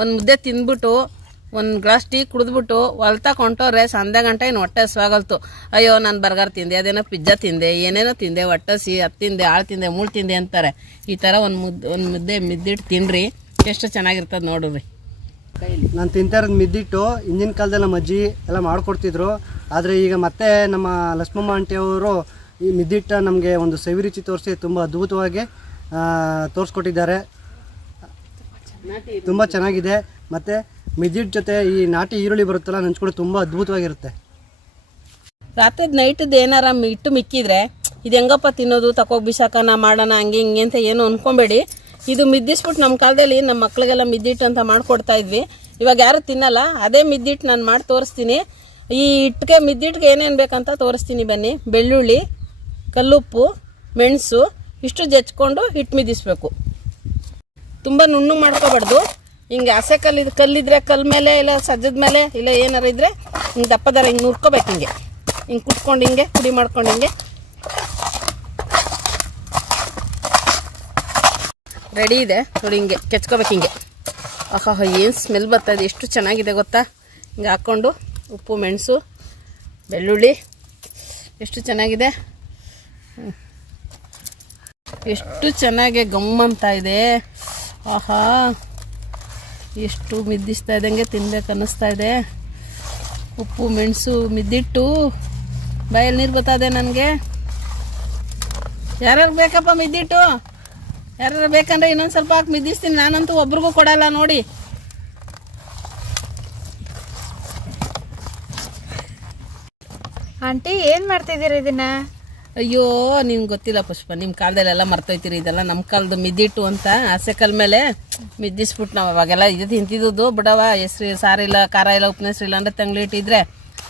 ಒಂದು ಮುದ್ದೆ ತಿಂದ್ಬಿಟ್ಟು ಒಂದು ಗ್ಲಾಸ್ ಟೀ ಕುಡಿದ್ಬಿಟ್ಟು ಹೊಲ್ತಾ ಕೊಂಟೋರೆ ಸಂಧೆ ಗಂಟೆ ಇನ್ನು ಹೊಟ್ಟೆ ಹಸ್ವಾಗಲ್ತು. ಅಯ್ಯೋ ನಾನು ಬರ್ಗರ್ ತಿಂದೆ, ಅದೇನೋ ಪಿಜ್ಜಾ ತಿಂದೆ, ಏನೇನೋ ತಿಂದೆ, ಹೊಟ್ಟಸಿ ಅದು ತಿಂದೆ, ಆಳು ತಿಂದೆ, ಮೂಳು ತಿಂದೆ ಅಂತಾರೆ. ಈ ಥರ ಒಂದು ಮುದ್ದೆ ಮಿದ್ದಿಟ್ಟು ತಿನ್ನಿರಿ, ಎಷ್ಟು ಚೆನ್ನಾಗಿರ್ತದೆ ನೋಡ್ರಿ. ನಾನು ತಿಂತಾ ಇರೋದು ಮಿದ್ದಿಟ್ಟು ಹಿಂದಿನ ಕಾಲದಲ್ಲಿ ನಮ್ಮ ಅಜ್ಜಿ ಎಲ್ಲ ಮಾಡಿಕೊಡ್ತಿದ್ರು. ಆದರೆ ಈಗ ಮತ್ತೆ ನಮ್ಮ ಲಕ್ಷ್ಮಮ್ಮ ಆಂಟಿಯವರು ಈ ಮಿದ್ದಿಟ್ಟ ನಮಗೆ ಒಂದು ಸವಿ ರುಚಿ ತೋರಿಸಿ ತುಂಬ ಅದ್ಭುತವಾಗಿ ತೋರಿಸ್ಕೊಟ್ಟಿದ್ದಾರೆ. ತುಂಬ ಚೆನ್ನಾಗಿದೆ. ಮತ್ತು ಮಿದ್ದಿಟ್ಟು ಜೊತೆ ಈ ನಾಟಿ ಈರುಳ್ಳಿ ಬರುತ್ತಲ್ಲ, ನಂಚ್ಕೊಂಡು ತುಂಬ ಅದ್ಭುತವಾಗಿರುತ್ತೆ. ರಾತ್ರಿ ನೈಟದ್ದು ಏನಾರ ಇಟ್ಟು ಮಿಕ್ಕಿದ್ರೆ ಇದು ಹೆಂಗಪ್ಪ ತಿನ್ನೋದು, ತಕೋಗಿ ಬಿಸಾಕನ ಮಾಡೋಣ ಹಂಗೆ ಹಿಂಗೆ ಅಂತ ಏನು ಅಂದ್ಕೊಬೇಡಿ. ಇದು ಮಿದ್ದಿಸ್ಬಿಟ್ಟು ನಮ್ಮ ಕಾಲದಲ್ಲಿ ನಮ್ಮ ಮಕ್ಳಿಗೆಲ್ಲ ಮಿದ್ದಿಟ್ಟು ಅಂತ ಮಾಡಿಕೊಡ್ತಾ ಇದ್ವಿ. ಇವಾಗ ಯಾರು ತಿನ್ನಲ್ಲ. ಅದೇ ಮಿದ್ದಿಟ್ಟು ನಾನು ಮಾಡಿ ತೋರಿಸ್ತೀನಿ. ಈ ಹಿಟ್ಟಿಗೆ ಮಿದ್ದಿಟ್ಟಿಗೆ ಏನೇನು ಬೇಕಂತ ತೋರಿಸ್ತೀನಿ ಬನ್ನಿ. ಬೆಳ್ಳುಳ್ಳಿ, ಕಲ್ಲುಪ್ಪು, ಮೆಣಸು ಇಷ್ಟು ಜಚ್ಕೊಂಡು ಹಿಟ್ಟು ಮಿದ್ದಿಸ್ಬೇಕು. ತುಂಬ ನುಣ್ಣಗೆ ಮಾಡ್ಕೋಬಾರ್ದು. ಹಿಂಗೆ ಹಸೆ ಕಲ್ಲಿದ್ರೆ ಕಲ್ಲು ಮೇಲೆ ಇಲ್ಲ ಸಜ್ಜದ ಮೇಲೆ ಇಲ್ಲ ಏನಾರು ಇದ್ದರೆ ಹಿಂಗೆ ದಪ್ಪದಾರ ಹಿಂಗೆ ನುರ್ಕೋಬೇಕು. ಹಿಂಗೆ ಕುಟ್ಕೊಂಡು ಹಿಂಗೆ ಪುಡಿ ಮಾಡ್ಕೊಂಡು ಹಿಂಗೆ ರೆಡಿ ಇದೆ ನೋಡಿ. ಹಿಂಗೆ ಕೆಚ್ಕೋಬೇಕು ಹಿಂಗೆ. ಆಹಾ ಏನು ಸ್ಮೆಲ್ ಬರ್ತಾಯಿದೆ, ಎಷ್ಟು ಚೆನ್ನಾಗಿದೆ ಗೊತ್ತಾ. ಹಿಂಗೆ ಹಾಕ್ಕೊಂಡು ಉಪ್ಪು, ಮೆಣಸು, ಬೆಳ್ಳುಳ್ಳಿ ಎಷ್ಟು ಚೆನ್ನಾಗಿದೆ, ಎಷ್ಟು ಚೆನ್ನಾಗಿ ಗಮ್ಮಂತ ಇದೆ. ಆಹಾ ಎಷ್ಟು ಮಿದ್ದಿಸ್ತಾ ಇದ್ದಂಗೆ ತಿನ್ಬೇಕು ಅನ್ನಿಸ್ತಾ ಇದೆ. ಉಪ್ಪು ಮೆಣಸು ಮಿದ್ದಿಟ್ಟು ಬಾಯಲ್ಲಿ ನೀರು ಬರ್ತದೆ ನನಗೆ. ಯಾರ್ಯಾರು ಬೇಕಪ್ಪ ಮಿದ್ದಿಟ್ಟು? ಯಾರು ಬೇಕಂದ್ರೆ ಇನ್ನೊಂದು ಸ್ವಲ್ಪ ಹಾಕಿ ಮಿದ್ದಿಸ್ತೀನಿ. ನಾನಂತೂ ಒಬ್ರಿಗೂ ಕೊಡಲ್ಲ ನೋಡಿ. ಆಂಟಿ ಏನು ಮಾಡ್ತಿದ್ದೀರಾ ಇದನ್ನ? ಅಯ್ಯೋ ನಿಮ್ಗೆ ಗೊತ್ತಿಲ್ಲ ಪುಷ್ಪ, ನಿಮ್ಮ ಕಾಲದಲ್ಲೆಲ್ಲ ಮರ್ತೋಯ್ತೀರಿ. ಇದೆಲ್ಲ ನಮ್ಮ ಕಾಲದ ಮಿದ್ದಿಟ್ಟು ಅಂತ. ಹಸೆ ಕಲ್ ಮೇಲೆ ಮಿದ್ದಿಸ್ಬಿಟ್ಟು ನಾವು ಅವಾಗೆಲ್ಲ ಇದು ತಿಂತಿದ್ದು ಬಿಡವ. ಹೆಸ್ರು ಸಾರಿಲ್ಲ, ಖಾರ ಇಲ್ಲ, ಉಪ್ಪು ಹೆಸ್ರು ಇಲ್ಲ ಅಂದರೆ ತಂಗ್ಳು ಇಟ್ಟಿದ್ರೆ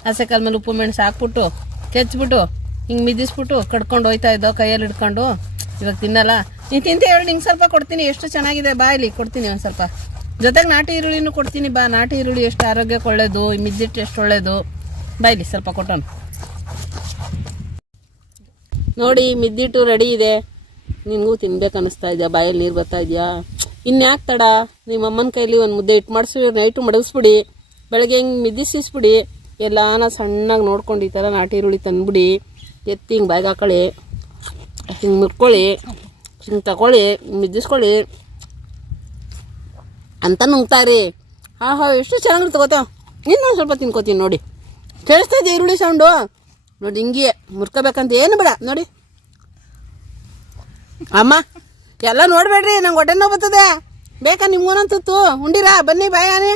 ಹಸೆ ಕಲ್ ಮೇಲೆ ಉಪ್ಪು ಮೆಣಸು ಹಾಕ್ಬಿಟ್ಟು ಕೆಚ್ಬಿಟ್ಟು ಹಿಂಗೆ ಮಿದ್ದಿಸ್ಬಿಟ್ಟು ಕಡ್ಕೊಂಡು ಹೋಯ್ತಾ ಇದ್ದೋ ಕೈಯಲ್ಲಿ ಹಿಡ್ಕೊಂಡು. ಇವಾಗ ತಿನ್ನಲ್ಲ. ನೀನು ತಿಂತ ಹೇಳಿ, ನಿಂಗೆ ಸ್ವಲ್ಪ ಕೊಡ್ತೀನಿ. ಎಷ್ಟು ಚೆನ್ನಾಗಿದೆ, ಬಾ ಇಲ್ಲಿ ಕೊಡ್ತೀನಿ ಒಂದು ಸ್ವಲ್ಪ. ಜೊತೆಗೆ ನಾಟಿ ಈರುಳ್ಳಿನೂ ಕೊಡ್ತೀನಿ ಬಾ. ನಾಟಿ ಈರುಳ್ಳಿ ಎಷ್ಟು ಆರೋಗ್ಯಕ್ಕೆ ಒಳ್ಳೇದು, ಈ ಮಿದ್ದಿಟ್ಟು ಎಷ್ಟು ಒಳ್ಳೇದು. ಬಾ ಇಲ್ಲಿ ಸ್ವಲ್ಪ ಕೊಟ್ಟೋನು ನೋಡಿ. ಮಿದ್ದಿಟ್ಟು ರೆಡಿ ಇದೆ. ನಿನಗೂ ತಿನ್ಬೇಕು ಅನ್ನಿಸ್ತಾ ಇದೆಯಾ? ಬಾಯಲ್ಲಿ ನೀರು ಬರ್ತಾ ಇದೆಯಾ? ಇನ್ಯಾಕೆ ತಡ? ನಿಮ್ಮ ಅಮ್ಮನ ಕೈಲಿ ಒಂದು ಮುದ್ದೆ ಇಟ್ಟು ಮಾಡಿಸಿ ನೈಟು ಮಡಗಿಸ್ಬಿಡಿ. ಬೆಳಗ್ಗೆ ಹಿಂಗೆ ಮಿದ್ದಿಸಿಸ್ಬಿಡಿ. ಎಲ್ಲಾನ ಸಣ್ಣಗೆ ನೋಡ್ಕೊಂಡು ಈ ಥರ ನಾಟಿ ಈರುಳ್ಳಿ ತಂದುಬಿಡಿ. ಎತ್ತಿ ಹಿಂಗೆ ಬಾಯಿಗೆ ಹಾಕೊಳ್ಳಿ, ಹಿಂಗೆ ಮುರ್ಕೊಳ್ಳಿ, ಹಿಂಗೆ ತಗೊಳ್ಳಿ, ಮಿದ್ದಿಸ್ಕೊಳ್ಳಿ ಅಂತ ನುಂಗ್ತಾರಿ. ಹಾ ಎಷ್ಟು ಚೆನ್ನಾಗಿರುತ್ತೆ ಗೊತ್ತಾ. ಇನ್ನೊಂದು ಸ್ವಲ್ಪ ತಿನ್ಕೋತೀನಿ ನೋಡಿ. ಕೇಳಿಸ್ತಾ ಇದೆ ಈರುಳ್ಳಿ ಸೌಂಡು ನೋಡಿ. ಹಿಂಗೆ ಮುರ್ಕೋಬೇಕಂತ ಏನು ಬೇಡ ನೋಡಿ. ಅಮ್ಮ ಎಲ್ಲ ನೋಡಬೇಡ್ರಿ, ನಂಗೆ ಹೊಟ್ಟೆ ನೋವು ಬರ್ತದೆ. ಬೇಕಾ ನಿಮ್ಗೊಂತೂ ಉಂಡಿರಾ? ಬನ್ನಿ ಬಾಯಾನೆ.